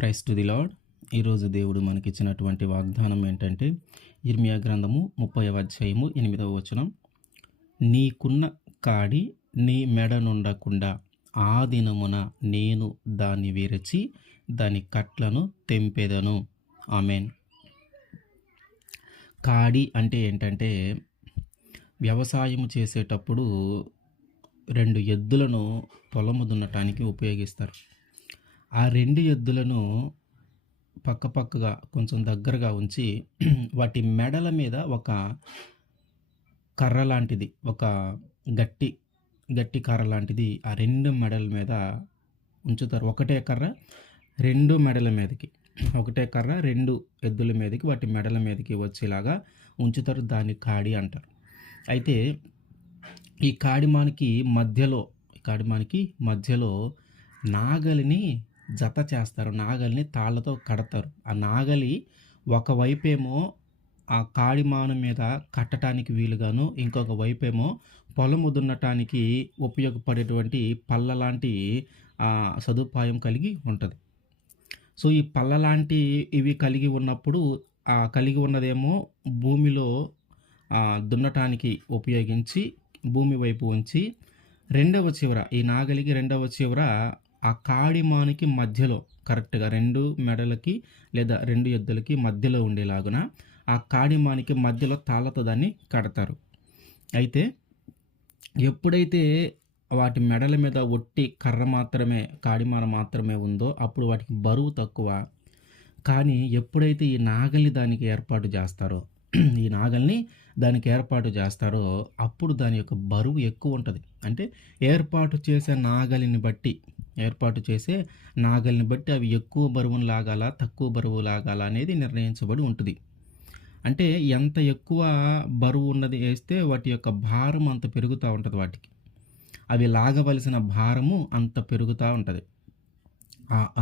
Praise to the lord. ఈరోజు దేవుడు మనకిచ్చినటువంటి వాగ్దానం ఏంటంటే, ఇర్మియా గ్రంథము 30వ అధ్యాయము 8వ వచనం. నీకున్న కాడి నీ మెడ నుండకుండా ఆ దినమున నేను దాన్ని విరచి దాని కట్లను తెంపెదను. ఆమెన్. కాడి అంటే ఏంటంటే, వ్యవసాయం చేసేటప్పుడు 2 ఎద్దులను పొలము దున్నటానికి ఉపయోగిస్తారు. ఆ 2 ఎద్దులను పక్కపక్కగా కొంచెం దగ్గరగా ఉంచి వాటి మెడల మీద ఒక కర్ర లాంటిది, ఒక గట్టి గట్టి కర్ర లాంటిది ఆ 2 మెడల మీద ఉంచుతారు. ఒకటే కర్ర 2 మెడల మీదకి, ఒకటే కర్ర 2 ఎద్దుల మీదకి, వాటి మెడల మీదకి వచ్చేలాగా ఉంచుతారు. దాన్ని కాడి అంటారు. అయితే ఈ కాడిమానికి మధ్యలో నాగలిని జత చేస్తారు. నాగలిని తాళ్ళతో కడతారు. ఆ నాగలి ఒకవైపేమో ఆ కాడిమాను మీద కట్టడానికి వీలుగాను, ఇంకొక వైపేమో పొలము దున్నటానికి ఉపయోగపడేటువంటి పళ్ళ లాంటి సదుపాయం కలిగి ఉంటుంది. సో ఈ పళ్ళ లాంటి ఇవి కలిగి ఉన్నప్పుడు కలిగి ఉన్నదేమో భూమిలో దున్నటానికి ఉపయోగించి భూమి వైపు ఉంచి, ఈ నాగలికి రెండవ చివర ఆ కాడిమానికి మధ్యలో కరెక్ట్గా 2 మెడలకి లేదా 2 ఎద్దులకి మధ్యలో ఉండేలాగున ఆ కాడిమానికి మధ్యలో తాళ్ళతో దాన్ని కడతారు. అయితే ఎప్పుడైతే వాటి మెడల మీద ఒట్టి కర్ర మాత్రమే, కాడిమాన మాత్రమే ఉందో అప్పుడు వాటికి బరువు తక్కువ. కానీ ఎప్పుడైతే ఈ నాగలిని దానికి ఏర్పాటు చేస్తారో అప్పుడు దాని యొక్క బరువు ఎక్కువ ఉంటుంది. అంటే ఏర్పాటు చేసే నాగలిని బట్టి అవి ఎక్కువ బరువును లాగాల, తక్కువ బరువు లాగాల అనేది నిర్ణయించబడి ఉంటుంది. అంటే ఎంత ఎక్కువ బరువు ఉన్నది వేస్తే వాటి యొక్క భారం అంత పెరుగుతూ ఉంటుంది. అవి లాగవలసిన భారము అంత పెరుగుతూ ఉంటుంది.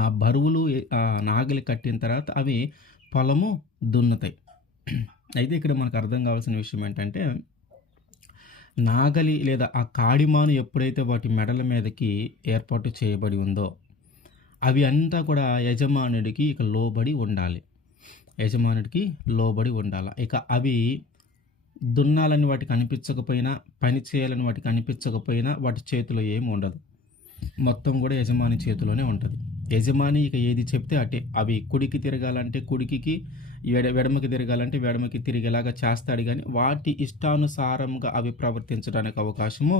ఆ బరువులు నాగలి కట్టిన తర్వాత అవి పొలము దున్నుతాయి. అయితే ఇక్కడ మనకు అర్థం కావాల్సిన విషయం ఏంటంటే, నాగలి లేదా ఆ కాడిమాను ఎప్పుడైతే వాటి మెడల మీదకి ఏర్పాటు చేయబడి ఉందో అవి అంతా కూడా యజమానుడికి లోబడి ఉండాలి. ఇక అవి దున్నాలని వాటికి అనిపించకపోయినా, పని చేయాలని వాటికి అనిపించకపోయినా వాటి చేతిలో ఏమి ఉండదు. మొత్తం కూడా యజమాని చేతిలోనే ఉంటుంది. యజమాని ఇక ఏది చెప్తే అటే. అవి కుడికి తిరగాలంటే కుడికి, వెడమకి తిరగాలంటే వెడమకి తిరిగేలాగా చేస్తాడు. కానీ వాటి ఇష్టానుసారంగా అవి ప్రవర్తించడానికి అవకాశము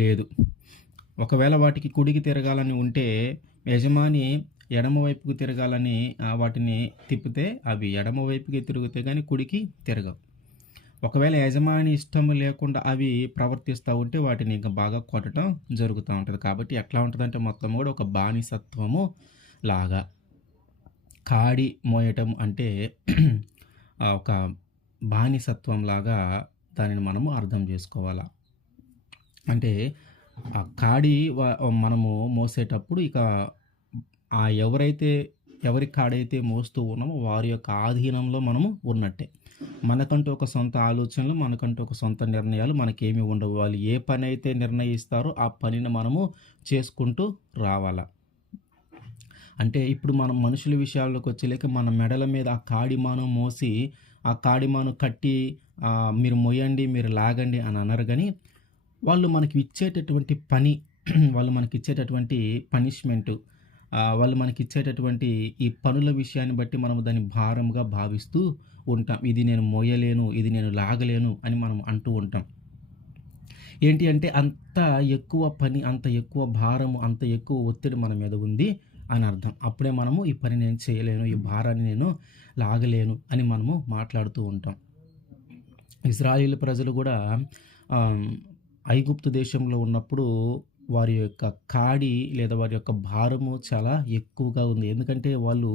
లేదు. ఒకవేళ వాటికి కుడికి తిరగాలని ఉంటే యజమాని ఎడమవైపుకి తిరగాలని వాటిని తిప్పితే అవి ఎడమవైపుకి తిరుగుతాయి కానీ కుడికి తిరగవు. ఒకవేళ యజమాని ఇష్టం లేకుండా అవి ప్రవర్తిస్తూ ఉంటే వాటిని ఇంకా బాగా కొట్టడం జరుగుతూ ఉంటుంది. కాబట్టి ఎట్లా ఉంటుందంటే మొత్తం కూడా ఒక బానిసత్వము లాగా. కాడి మోయటం అంటే ఒక బానిసత్వం లాగా దానిని మనము అర్థం చేసుకోవాలా. అంటే ఆ కాడి మనము మోసేటప్పుడు ఇక ఎవరి కాడైతే మోస్తూ ఉన్నామో వారి యొక్క ఆధీనంలో మనము ఉన్నట్టే. మనకంటూ ఒక సొంత ఆలోచనలు, మనకంటూ ఒక సొంత నిర్ణయాలు మనకేమి ఉండవు. వాళ్ళు ఏ పని అయితే నిర్ణయిస్తారో ఆ పనిని మనము చేసుకుంటూ రావాలా. అంటే ఇప్పుడు మనం మనుషుల విషయాల్లోకి వచ్చేలేక మన మెడల మీద ఆ కాడిమాను మోసి, ఆ కాడిమాను కట్టి మీరు మోయండి, మీరు లాగండి అని అనరు. కానీ వాళ్ళు మనకి ఇచ్చేటటువంటి పని, వాళ్ళు మనకి ఇచ్చేటటువంటి పనిష్మెంటు, వాళ్ళు మనకి ఇచ్చేటటువంటి ఈ పనుల విషయాన్ని బట్టి మనము దాన్ని భారంగా భావిస్తూ ఉంటాం. ఇది నేను మోయలేను, ఇది నేను లాగలేను అని మనం అంటూ ఉంటాం. ఏంటి అంటే అంత ఎక్కువ పని, అంత ఎక్కువ భారము, అంత ఎక్కువ ఒత్తిడి మన మీద ఉంది అని అర్థం. అప్పుడే మనము ఈ పని నేను చేయలేను, ఈ భారాన్ని నేను లాగలేను అని మనము మాట్లాడుతూ ఉంటాం. ఇశ్రాయేలు ప్రజలు కూడా ఐగుప్తు దేశంలో ఉన్నప్పుడు వారి యొక్క కాడి లేదా వారి యొక్క భారము చాలా ఎక్కువగా ఉంది. ఎందుకంటే వాళ్ళు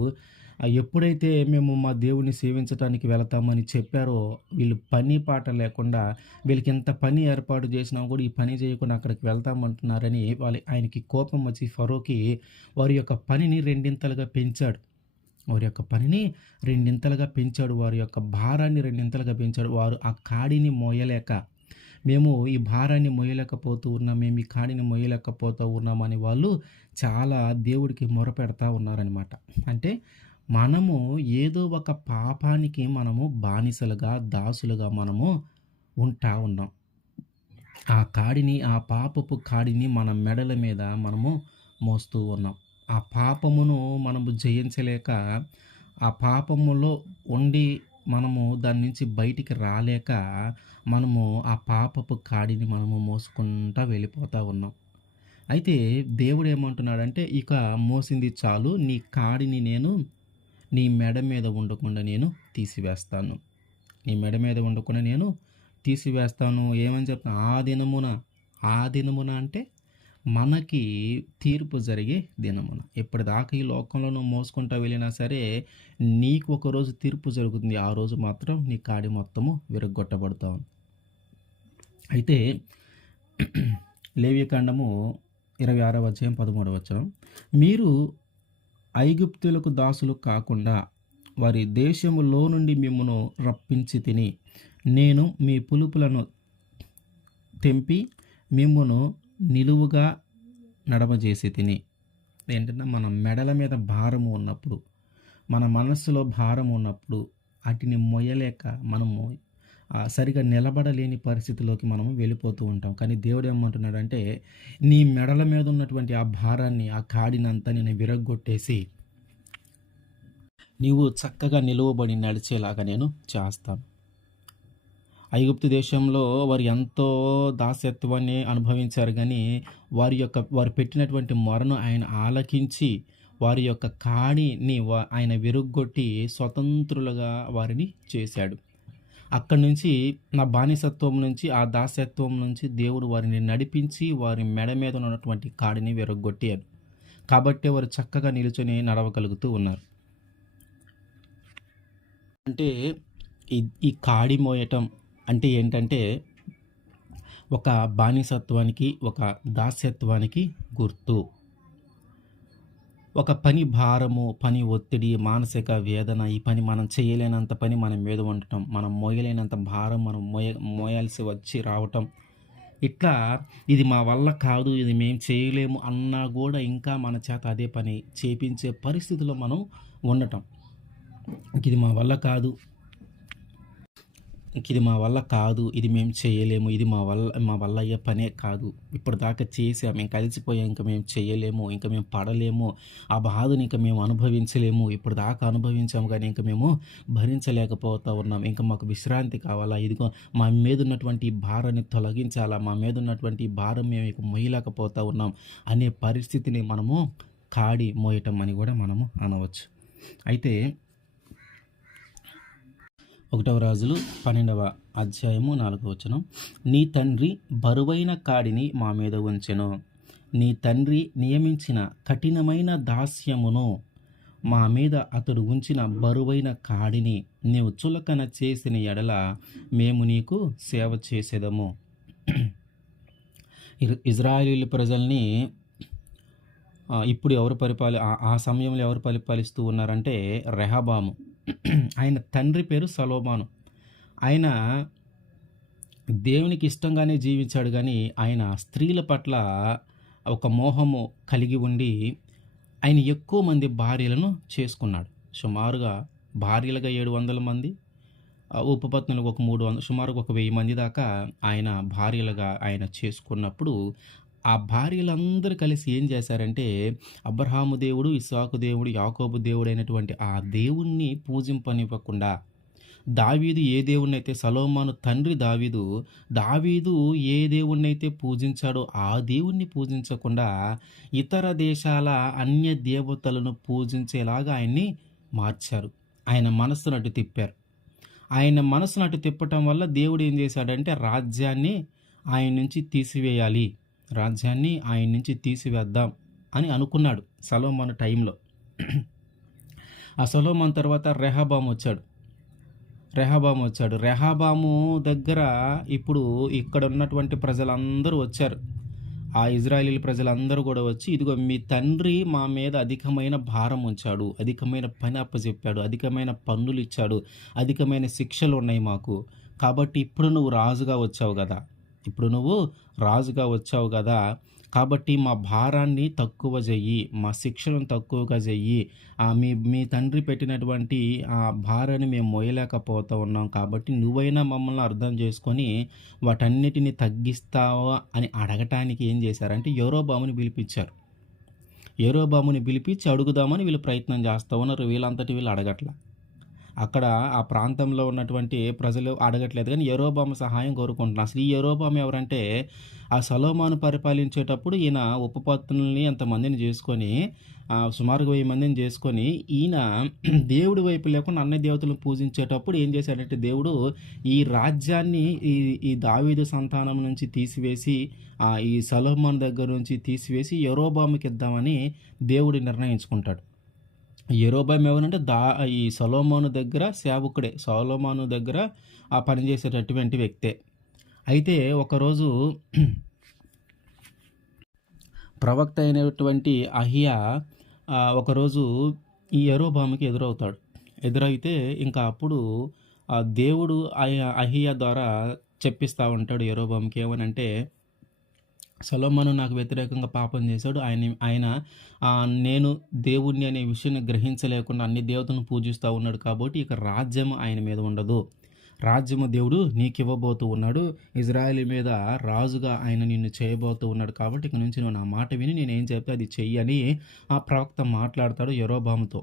ఎప్పుడైతే మేము మా దేవుని సేవించడానికి వెళతామని చెప్పారో వీళ్ళు పని పాట లేకుండా, వీళ్ళకి ఎంత పని ఏర్పాటు చేసినా కూడా ఈ పని చేయకుండా అక్కడికి వెళ్తామంటున్నారని ఆయనకి కోపం వచ్చి ఫరోకి వారి యొక్క పనిని రెండింతలుగా పెంచాడు. వారి యొక్క భారాన్ని రెండింతలుగా పెంచాడు. వారు ఆ కాడిని మోయలేక మేము ఈ భారాన్ని మోయలేకపోతూ ఉన్నాం, మేము ఈ కాడిని మోయలేకపోతూ ఉన్నామని వాళ్ళు చాలా దేవుడికి మొరపెడతా ఉన్నారనమాట. అంటే మనము ఏదో ఒక పాపానికి మనము బానిసలుగా, దాసులుగా మనము ఉంటా ఉన్నాం. ఆ కాడిని, ఆ పాపపు కాడిని మన మెడల మీద మనము మోస్తూ ఉన్నాం. ఆ పాపమును మనము జయించలేక, ఆ పాపములో ఉండి మనము దాని నుంచి బయటికి రాలేక, మనము ఆ పాపపు కాడిని మనము మోసుకుంటా వెళ్ళిపోతా ఉన్నాం. అయితే దేవుడేమంటున్నాడంటే, "ఇక మోసింది చాలు. నీ కాడిని నేను నీ మెడ మీద ఉండకుండా నేను తీసివేస్తాను. నీ మెడ మీద ఉండకుండా నేను తీసివేస్తాను." ఏమని చెప్తా ఆ దినమున అంటే మనకి తీర్పు జరిగే దినమున. ఇప్పటిదాకా ఈ లోకంలో నువ్వు మోసుకుంటా వెళ్ళినా సరే, నీకు ఒకరోజు తీర్పు జరుగుతుంది. ఆ రోజు మాత్రం నీ కాడి మొత్తము విరగ్గొట్టబడతావు. అయితే లేవియకాండము 26వ అధ్యాయం 13వ వచనం, "మీరు ఐగుప్తులకు దాసులు కాకుండా వారి దేశములో నుండి మిమ్మును రప్పించి తిని, నేను మీ పులుపులను తెంపి మిమ్మును నిలువుగా నడవజేసి తిని." ఏంటంటే మన మెడల మీద భారము ఉన్నప్పుడు, మన మనస్సులో భారం ఉన్నప్పుడు, వాటిని మొయ్యలేక మనము సరిగా నిలబడలేని పరిస్థితిలోకి మనము వెళ్ళిపోతూ ఉంటాం. కానీ దేవుడు ఏమంటున్నాడంటే, నీ మెడల మీద ఉన్నటువంటి ఆ భారాన్ని, ఆ కాడినంతా నేను విరగ్గొట్టేసి నీవు చక్కగా నిలువబడి నడిచేలాగా నేను చేస్తాను. ఐగుప్తు దేశంలో వారు ఎంతో దాస్యత్వాన్ని అనుభవించారు కానీ, వారు పెట్టినటువంటి మొరను ఆయన ఆలకించి, వారి యొక్క కాడిని ఆయన విరుగ్గొట్టి స్వతంత్రులుగా వారిని చేశాడు. అక్కడి నుంచి, నా బానిసత్వం నుంచి, ఆ దాస్యత్వం నుంచి దేవుడు వారిని నడిపించి, వారి మెడ మీద ఉన్నటువంటి కాడిని విరగ్గొట్టారు. కాబట్టి వారు చక్కగా నిలుచొని నడవగలుగుతూ ఉన్నారు. అంటే ఈ కాడి మోయటం అంటే ఏంటంటే, ఒక బానిసత్వానికి, ఒక దాస్యత్వానికి గుర్తు. ఒక పని భారము, పని ఒత్తిడి, మానసిక వేదన, ఈ పని మనం చేయలేనంత పని మన మీద ఉండటం, మనం మోయలేనంత భారం మనం మోయాల్సి వచ్చి రావటం, ఇట్లా ఇది మా వల్ల కాదు, ఇది మేము చేయలేము అన్నా కూడా ఇంకా మన చేత అదే పని చేపించే పరిస్థితిలో మనం ఉండటం. ఇది మా వల్ల కాదు, ఇది మా వల్ల కాదు, ఇది మేము చేయలేము, ఇది మా వల్ల అయ్యే పనే కాదు, ఇప్పటిదాకా చేసాం, మేము కలిసిపోయాం, ఇంకా మేము చేయలేము, ఇంకా మేము పడలేము, ఆ బాధను ఇంకా మేము అనుభవించలేము, ఇప్పటిదాకా అనుభవించాము కానీ ఇంకా మేము భరించలేకపోతూ ఉన్నాం, ఇంకా మాకు విశ్రాంతి కావాలా, ఇదిగో మా మీద ఉన్నటువంటి ఈ భారాన్ని తొలగించాలా, మా మీద ఉన్నటువంటి ఈ భారం మేము ఇక మోయలేకపోతూ ఉన్నాం అనే పరిస్థితిని మనము కాడి మోయటం అని కూడా మనము అనవచ్చు. అయితే 1వ రాజులు 12వ అధ్యాయము 4వ వచనం, "నీ తండ్రి బరువైన కాడిని మా మీద ఉంచెను, నీ తండ్రి నియమించిన కఠినమైన దాస్యమును మా మీద అతడు ఉంచిన బరువైన కాడిని నీవు చులకన చేసిన ఎడల మేము నీకు సేవ చేసేదము." ఇజ్రాయేలీల ప్రజల్ని ఇప్పుడు ఎవరు ఆ సమయంలో ఎవరు పరిపాలిస్తూ ఉన్నారంటే రెహబాము. ఆయన తండ్రి పేరు సొలొమోను. ఆయన దేవునికి ఇష్టంగానే జీవించాడు కానీ ఆయన స్త్రీల పట్ల ఒక మోహము కలిగి ఉండి ఆయన ఎక్కువ మంది భార్యలను చేసుకున్నాడు. సుమారుగా భార్యలుగా 700 మంది, ఉపపత్నులకు ఒక 300, సుమారుగా ఒక 1000 మంది దాకా ఆయన భార్యలుగా ఆయన చేసుకున్నప్పుడు, ఆ భార్యలందరూ కలిసి ఏం చేశారంటే, అబ్రహాము దేవుడు, ఇస్సాకు దేవుడు, యాకోబు దేవుడు అయినటువంటి ఆ దేవుణ్ణి పూజింపనివ్వకుండా, దావీదు ఏ దేవుణ్ణైతే, సొలొమోను తండ్రి దావీదు ఏ దేవుణ్ణైతే పూజించాడో ఆ దేవుణ్ణి పూజించకుండా ఇతర దేశాల అన్య దేవతలను పూజించేలాగా ఆయన్ని మార్చారు. ఆయన మనస్సును అటు తిప్పారు. ఆయన మనస్సును అటు తిప్పటం వల్ల దేవుడు ఏం చేశాడంటే, రాజ్యాన్ని ఆయన నుంచి తీసివేయాలి, రాజ్యాన్ని ఆయన నుంచి తీసివేద్దాం అని అనుకున్నాడు సొలొమోను టైంలో. ఆ సొలొమోను తర్వాత రెహబాము వచ్చాడు. రెహబాము దగ్గర ఇప్పుడు ఇక్కడ ఉన్నటువంటి ప్రజలందరూ వచ్చారు. ఆ ఇజ్రాయేలీల ప్రజలందరూ కూడా వచ్చి, ఇదిగో మీ తండ్రి మా మీద అధికమైన భారం ఉంచాడు, అధికమైన పని అప్పచెప్పాడు, అధికమైన పన్నులు ఇచ్చాడు, అధికమైన శిక్షలు ఉన్నాయి మాకు, కాబట్టి ఇప్పుడు నువ్వు రాజుగా వచ్చావు కదా, ఇప్పుడు నువ్వు రాజుగా వచ్చావు గదా! కాబట్టి మా భారాన్ని తక్కువ జెయ్యి. మా శిక్షలను తక్కువగా జెయ్యి. మీ మీ తండ్రి పెట్టినటువంటి భారాన్ని మేము మోయలేకపోతా ఉన్నాం. కాబట్టి నువ్వైనా మమ్మల్ని అర్థం చేసుకొని వాటన్నిటిని తగ్గిస్తావా అని అడగటానికి ఏం జేశారంటే యరొబాముని పిలిపిచ్చారు. యరొబాముని పిలిపిచ్చి అడుగుదామని వీళ్ళు ప్రయత్నం జేస్తా ఉన్నారు. వీళ్ళంతట వీళ్ళు అడగట్ల. అక్కడ ఆ ప్రాంతంలో ఉన్నటువంటి ప్రజలు అడగట్లేదు గానీ, యరొబాము సహాయం కోరుకుంటున్నారు. అసలు ఈ యరొబాము ఎవరంటే, ఆ సొలొమోను పరిపాలించేటప్పుడు ఈయన ఉపపత్నుల్ని ఎంతమందిని జేసుకొని సుమారుగా 1000 మందిని జేసుకొని, ఈయన దేవుడి వైపు లేకుండా అన్య దేవతలను పూజించేటప్పుడు ఏం జేశాడంటే దేవుడు, ఈ రాజ్యాన్ని ఈ ఈ దావీదు సంతానం నుంచి తీసివేసి, ఈ సొలొమోను దగ్గర నుంచి తీసివేసి యరొబాముకిద్దామని దేవుడు నిర్ణయించుకుంటాడు. యరొబాము ఎవరంటే ఈ సొలొమోను దగ్గర సేవకుడే. సొలొమోను దగ్గర పనిచేసేటటువంటి వ్యక్తే. అయితే ఒకరోజు ప్రవక్త అయినటువంటి అహియా ఒకరోజు ఈ యరొబాముకి ఎదురవుతాడు. ఎదురైతే ఇంకా అప్పుడు దేవుడు అహియా ద్వారా చెప్పిస్తా ఉంటాడు యరొబాముకి ఏమనంటే, సొలొమోను నాకు వ్యతిరేకంగా పాపం చేశాడు. ఆయన నేను దేవుడిని అనే విషయాన్ని గ్రహించలేకుండా అన్ని దేవతలను పూజిస్తూ ఉన్నాడు కాబట్టి ఇక రాజ్యం ఆయన మీద ఉండదు. రాజ్యము దేవుడు నీకివ్వబోతూ ఉన్నాడు. ఇజ్రాయేలు మీద రాజుగా ఆయన నిన్ను చేయబోతూ ఉన్నాడు. కాబట్టి ఇక నుంచి నువ్వు నా మాట విని నేనేం చెప్తే అది చెయ్యి అని ఆ ప్రవక్త మాట్లాడతాడు యరొబాముతో.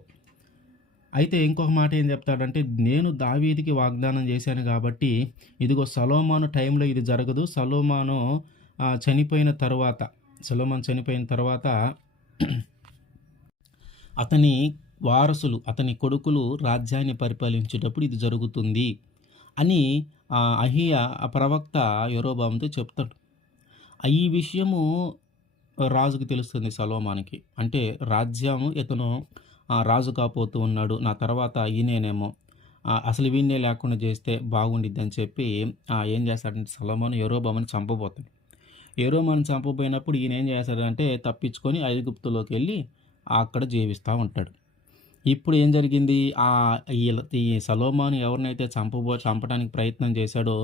అయితే ఇంకొక మాట ఏం చెప్తాడంటే, నేను దావీదుకి వాగ్దానం చేశాను కాబట్టి ఇదిగో సొలొమోను టైంలో ఇది జరగదు. సొలొమోను చనిపోయిన తర్వాత అతని వారసులు, అతని కొడుకులు రాజ్యాన్ని పరిపాలించేటప్పుడు ఇది జరుగుతుంది అని అహియా ఆ ప్రవక్త యరొబాముతో చెప్తాడు. ఈ విషయము రాజుకు తెలుస్తుంది సొలొమోనుకి. అంటే రాజ్యం ఇతను రాజు కాబోతూ ఉన్నాడు. నా తర్వాత ఈయనేనేమో అసలు వీడినే లేకుండా చేస్తే బాగుండిద్దని చెప్పి ఏం చేస్తాడంటే సొలొమోను యరొబాముని చంపబోతాడు. యరొబాముని చంపబోయినప్పుడు ఈయన ఏం చేస్తాడంటే తప్పించుకొని ఐగుప్తులోకి వెళ్ళి అక్కడ జీవిస్తూ ఉంటాడు. ఇప్పుడు ఏం జరిగింది? ఈ సొలొమోను ఎవరినైతే చంపడానికి ప్రయత్నం చేశాడో,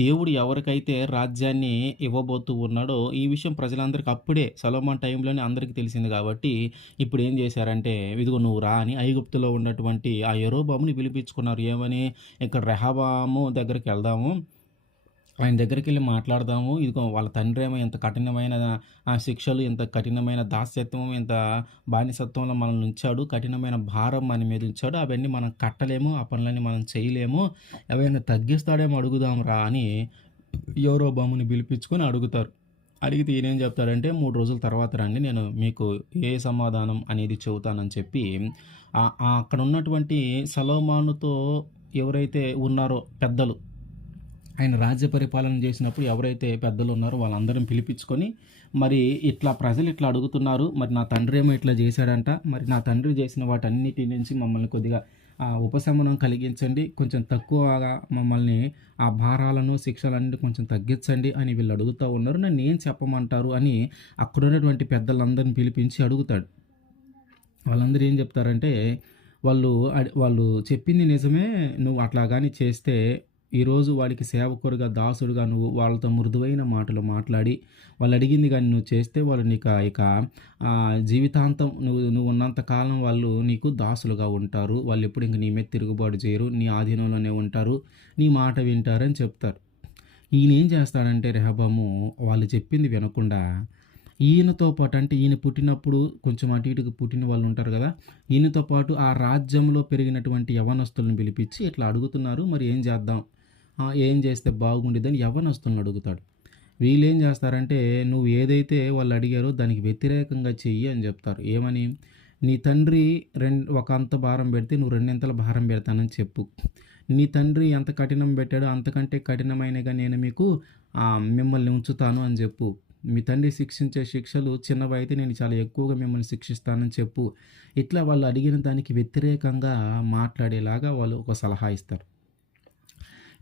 దేవుడు ఎవరికైతే రాజ్యాన్ని ఇవ్వబోతూ ఉన్నాడో, ఈ విషయం ప్రజలందరికీ అప్పుడే సొలొమోను టైంలోనే అందరికీ తెలిసింది కాబట్టి, ఇప్పుడు ఏం చేశారంటే, ఇదిగో నువ్వు రా అని ఐగుప్తులో ఉన్నటువంటి ఆ యరొబాముని పిలిపించుకున్నారు. ఏమని? ఇక్కడ రెహబాము దగ్గరికి వెళ్దాము, ఆయన దగ్గరికెళ్ళి మాట్లాడదాము. ఇదిగో వాళ్ళ తండ్రేమో ఇంత కఠినమైన శిక్షలు, ఇంత కఠినమైన దాస్యత్వం, ఇంత బానిసత్వంలో మనల్ని ఉంచాడు. కఠినమైన భారం మన మీద ఉంచాడు. అవన్నీ మనం కట్టలేము. ఆ పనులన్నీ మనం చేయలేము. ఎవరైనా తగ్గిస్తాడేమో అడుగుదాం రా అని యరొబాముని పిలిపించుకొని అడుగుతారు. అడిగితే ఈయనేం చెప్తాడంటే 3 రోజుల తర్వాత రండి, నేను మీకు ఏ సమాధానం అనేది చెబుతానని చెప్పి అక్కడ ఉన్నటువంటి సొలొమోనుతో ఎవరైతే ఉన్నారో పెద్దలు, ఆయన రాజ్య పరిపాలన చేసినప్పుడు ఎవరైతే పెద్దలు ఉన్నారో వాళ్ళందరం పిలిపించుకొని, మరి ఇట్లా ప్రజలు ఇట్లా అడుగుతున్నారు, మరి నా తండ్రి ఏమో ఇట్లా చేశాడంట, మరి నా తండ్రి చేసిన వాటన్నిటి నుంచి మమ్మల్ని కొద్దిగా ఉపశమనం కలిగించండి, కొంచెం తక్కువగా మమ్మల్ని ఆ భారాలను శిక్షలన్నీ కొంచెం తగ్గించండి అని వీళ్ళు అడుగుతూ ఉన్నారు. నన్ను ఏం చెప్పమంటారు అని అక్కడున్నటువంటి పెద్దలందరిని పిలిపించి అడుగుతాడు. వాళ్ళందరూ ఏం చెప్తారంటే, వాళ్ళు చెప్పింది నిజమే, నువ్వు అట్లా కానీ చేస్తే ఈరోజు వాడికి సేవకుడుగా, దాసుడుగా నువ్వు వాళ్ళతో మృదువైన మాటలు మాట్లాడి వాళ్ళు అడిగింది కానీ నువ్వు చేస్తే వాళ్ళు నీకు ఇక జీవితాంతం నువ్వు ఉన్నంత కాలం వాళ్ళు నీకు దాసులుగా ఉంటారు. వాళ్ళు ఎప్పుడు ఇంక నీ మీద తిరుగుబాటు చేయరు, నీ ఆధీనంలోనే ఉంటారు, నీ మాట వింటారని చెప్తారు. ఈయన ఏం చేస్తాడంటే రెహబాము వాళ్ళు చెప్పింది వినకుండా ఈయనతో పాటు, అంటే ఈయన పుట్టినప్పుడు కొంచెం అటు ఇటుకు పుట్టిన వాళ్ళు ఉంటారు కదా, ఈయనతో పాటు ఆ రాజ్యంలో పెరిగినటువంటి యవనస్తులను పిలిపించి ఇట్లా అడుగుతున్నారు, మరి ఏం చేద్దాం, ఏం చేస్తే బాగుండిద్దని యవ్వనస్తులను అడుగుతాడు. వీళ్ళేం చేస్తారంటే, నువ్వు ఏదైతే వాళ్ళు అడిగారో దానికి వ్యతిరేకంగా చెయ్యి అని చెప్తారు. ఏమని? నీ తండ్రి ఒక అంత భారం పెడితే నువ్వు 2 భారం పెడతానని చెప్పు. నీ తండ్రి ఎంత కఠినం పెట్టాడో అంతకంటే కఠినమైనగా నేను మీకు మిమ్మల్ని ఉంచుతాను అని చెప్పు. మీ తండ్రి శిక్షించే శిక్షలు చిన్నవి అయితే నేను చాలా ఎక్కువగా మిమ్మల్ని శిక్షిస్తానని చెప్పు. ఇట్లా వాళ్ళు అడిగిన దానికి వ్యతిరేకంగా మాట్లాడేలాగా వాళ్ళు ఒక సలహా ఇస్తారు.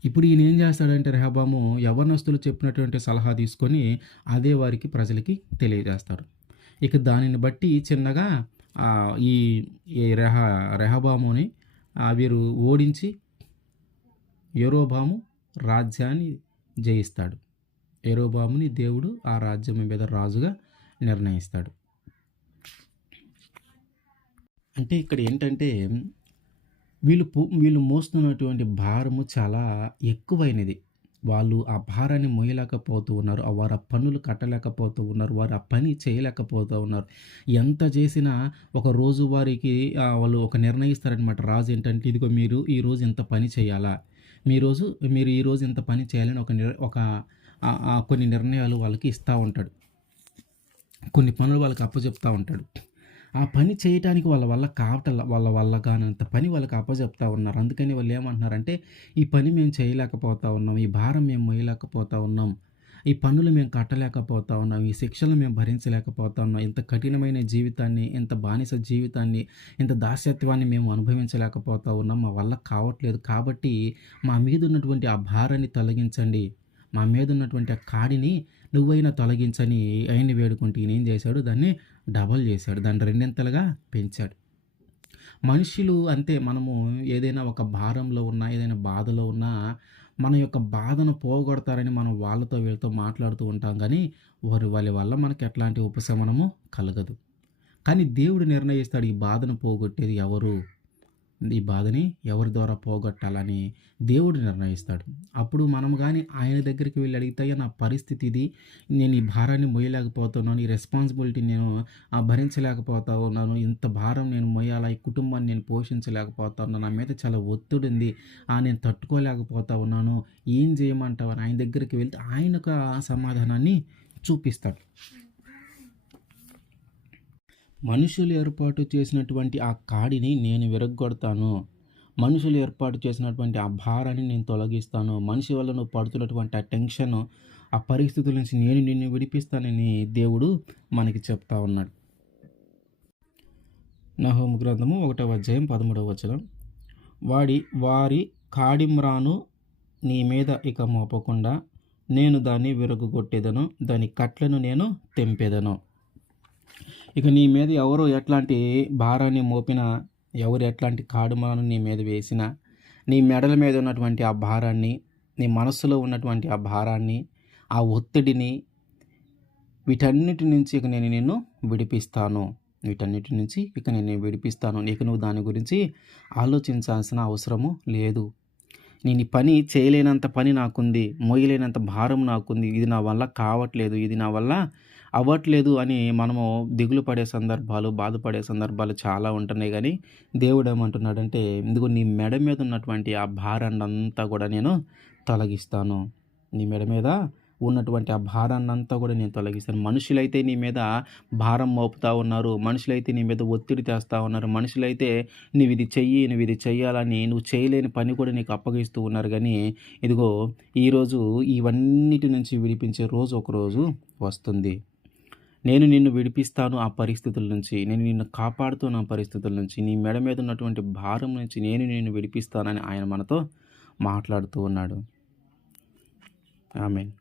ఇప్పుడు ఈయన ఏం చేస్తాడంటే రెహబాము యవ్వనస్తులు చెప్పినటువంటి సలహా తీసుకొని అదే వారికి ప్రజలకి తెలియజేస్తాడు. ఇక దానిని బట్టి చిన్నగా ఈ రెహబాముని వీరు ఓడించి యరొబాము రాజ్యాన్ని జయిస్తాడు. యరొబాముని దేవుడు ఆ రాజ్యం మీద రాజుగా నిర్ణయిస్తాడు. అంటే ఇక్కడ ఏంటంటే వీళ్ళు మోస్తున్నటువంటి భారము చాలా ఎక్కువైనది. వాళ్ళు ఆ భారాన్ని మోయలేకపోతూ ఉన్నారు. వారు ఆ పన్నులు కట్టలేకపోతూ ఉన్నారు. వారు ఆ పని చేయలేకపోతూ ఉన్నారు. ఎంత చేసినా ఒక రోజువారీకి వాళ్ళు ఒక నిర్ణయిస్తారనమాట. రాజు ఏంటంటే, ఇదిగో మీరు ఈరోజు ఇంత పని చేయాలా? మీరు ఈరోజు ఇంత పని చేయాలని కొన్ని నిర్ణయాలు వాళ్ళకి ఇస్తా ఉంటాడు. కొన్ని పనులు వాళ్ళకి అప్పజెప్తా ఉంటాడు. ఆ పని చేయటానికి వాళ్ళ వల్ల కానంత పని వాళ్ళకి అప్పజెప్తా ఉన్నారు. అందుకని వాళ్ళు ఏమంటున్నారంటే, ఈ పని మేము చేయలేకపోతా ఉన్నాం. ఈ భారం మేము మోయలేకపోతా ఉన్నాం. ఈ పన్నులు మేము కట్టలేకపోతా ఉన్నాం. ఈ శిక్షలు మేము భరించలేకపోతా ఉన్నాం. ఇంత కఠినమైన జీవితాన్ని, ఇంత బానిస జీవితాన్ని, ఇంత దాస్యత్వాన్ని మేము అనుభవించలేకపోతా ఉన్నాం. మా వల్ల కావట్లేదు. కాబట్టి మా మీద ఉన్నటువంటి ఆ భారాన్ని తొలగించండి. మా మీద ఉన్నటువంటి ఆ కాడిని నువ్వైనా తొలగించని ఆయన్ని వేడుకుంటే ఈయన ఏం చేశాడు? దాన్ని డబల్ చేశాడు. దాన్ని రెండింతలుగా పెంచాడు. మనుషులు అంతే. మనము ఏదైనా ఒక భారంలో ఉన్నా, ఏదైనా బాధలో ఉన్నా, మన యొక్క బాధను పోగొడతారని మనం వాళ్ళతో వీళ్ళతో మాట్లాడుతూ ఉంటాం కానీ, వాళ్ళ వల్ల మనకు ఎట్లాంటి ఉపశమనము కలగదు. కానీ దేవుడు నిర్ణయిస్తాడు, ఈ బాధను పోగొట్టేది ఎవరు? ఈ బాధని ఎవరి ద్వారా పోగొట్టాలని దేవుడు నిర్ణయిస్తాడు. అప్పుడు మనం కానీ ఆయన దగ్గరికి వెళ్ళి అడిగితే, అయ్యా నా పరిస్థితి ఇది, నేను ఈ భారాన్ని మోయలేకపోతున్నాను, ఈ రెస్పాన్సిబిలిటీ నేను భరించలేకపోతా ఉన్నాను, ఇంత భారం నేను మోయాలా, ఈ కుటుంబాన్ని నేను పోషించలేకపోతా ఉన్నాను, నా మీద చాలా ఒత్తిడి ఉంది, నేను తట్టుకోలేకపోతా ఉన్నాను, ఏం చేయమంటావు అని ఆయన దగ్గరికి వెళ్తే ఆయనకు ఆ సమాధానాన్ని చూపిస్తాడు. మనుషులు ఏర్పాటు చేసినటువంటి ఆ కాడిని నేను విరగ్గొడతాను. మనుషులు ఏర్పాటు చేసినటువంటి ఆ భారాన్ని నేను తొలగిస్తాను. మనిషి వల్ల నువ్వు పడుతున్నటువంటి ఆ టెన్షను, ఆ పరిస్థితుల నుంచి నేను నిన్ను విడిపిస్తానని దేవుడు మనకి చెప్తా ఉన్నాడు. నహూము గ్రంథము 1వ అధ్యాయం 13వ వచనం. వారి కాడిమ్రాను నీ మీద ఇక మోపకుండా నేను దాన్ని విరగొట్టేదను, దాని కట్లను నేను తెంపేదను. ఇక నీ మీద ఎవరు ఎట్లాంటి భారాన్ని మోపినా, ఎవరు ఎట్లాంటి కాడుమాను నీ మీద వేసినా, నీ మెడల మీద ఉన్నటువంటి ఆ భారాన్ని, నీ మనస్సులో ఉన్నటువంటి ఆ భారాన్ని, ఆ ఒత్తిడిని, వీటన్నిటి నుంచి ఇక నేను నిన్ను విడిపిస్తాను. వీటన్నిటి నుంచి ఇక నేను విడిపిస్తాను. ఇక నువ్వు దాని గురించి ఆలోచించాల్సిన అవసరము లేదు. నేను ఈ పని చేయలేనంత పని నాకుంది, మోయలేనంత భారం నాకుంది, ఇది నా వల్ల కావట్లేదు, ఇది నా వల్ల అవ్వట్లేదు అని మనము దిగులు పడే సందర్భాలు, బాధపడే సందర్భాలు చాలా ఉంటున్నాయి. కానీ దేవుడు ఏమంటున్నాడంటే, ఇదిగో నీ మెడ మీద ఉన్నటువంటి ఆ భారాన్ని అంతా కూడా నేను తొలగిస్తాను. నీ మెడ మీద ఉన్నటువంటి ఆ భారాన్ని అంతా కూడా నేను తొలగిస్తాను. మనుషులైతే నీ మీద భారం మోపుతా ఉన్నారు, మనుషులైతే నీ మీద ఒత్తిడి తెస్తూ ఉన్నారు, మనుషులైతే నువ్వు ఇది చెయ్యి, నువ్వు ఇది చెయ్యాలని, నువ్వు చేయలేని పని కూడా నీకు అప్పగిస్తూ ఉన్నారు. కానీ ఇదిగో ఈరోజు ఇవన్నిటి నుంచి విడిపించే రోజు ఒకరోజు వస్తుంది. నేను నిన్ను విడిపిస్తాను ఆ పరిస్థితుల నుంచి, నేను నిన్ను కాపాడుతున్న ఆ పరిస్థితుల నుంచి, నీ మెడ మీద ఉన్నటువంటి భారం నుంచి నేను నిన్ను విడిపిస్తానని ఆయన మనతో మాట్లాడుతూ ఉన్నాడు. ఆమేన్.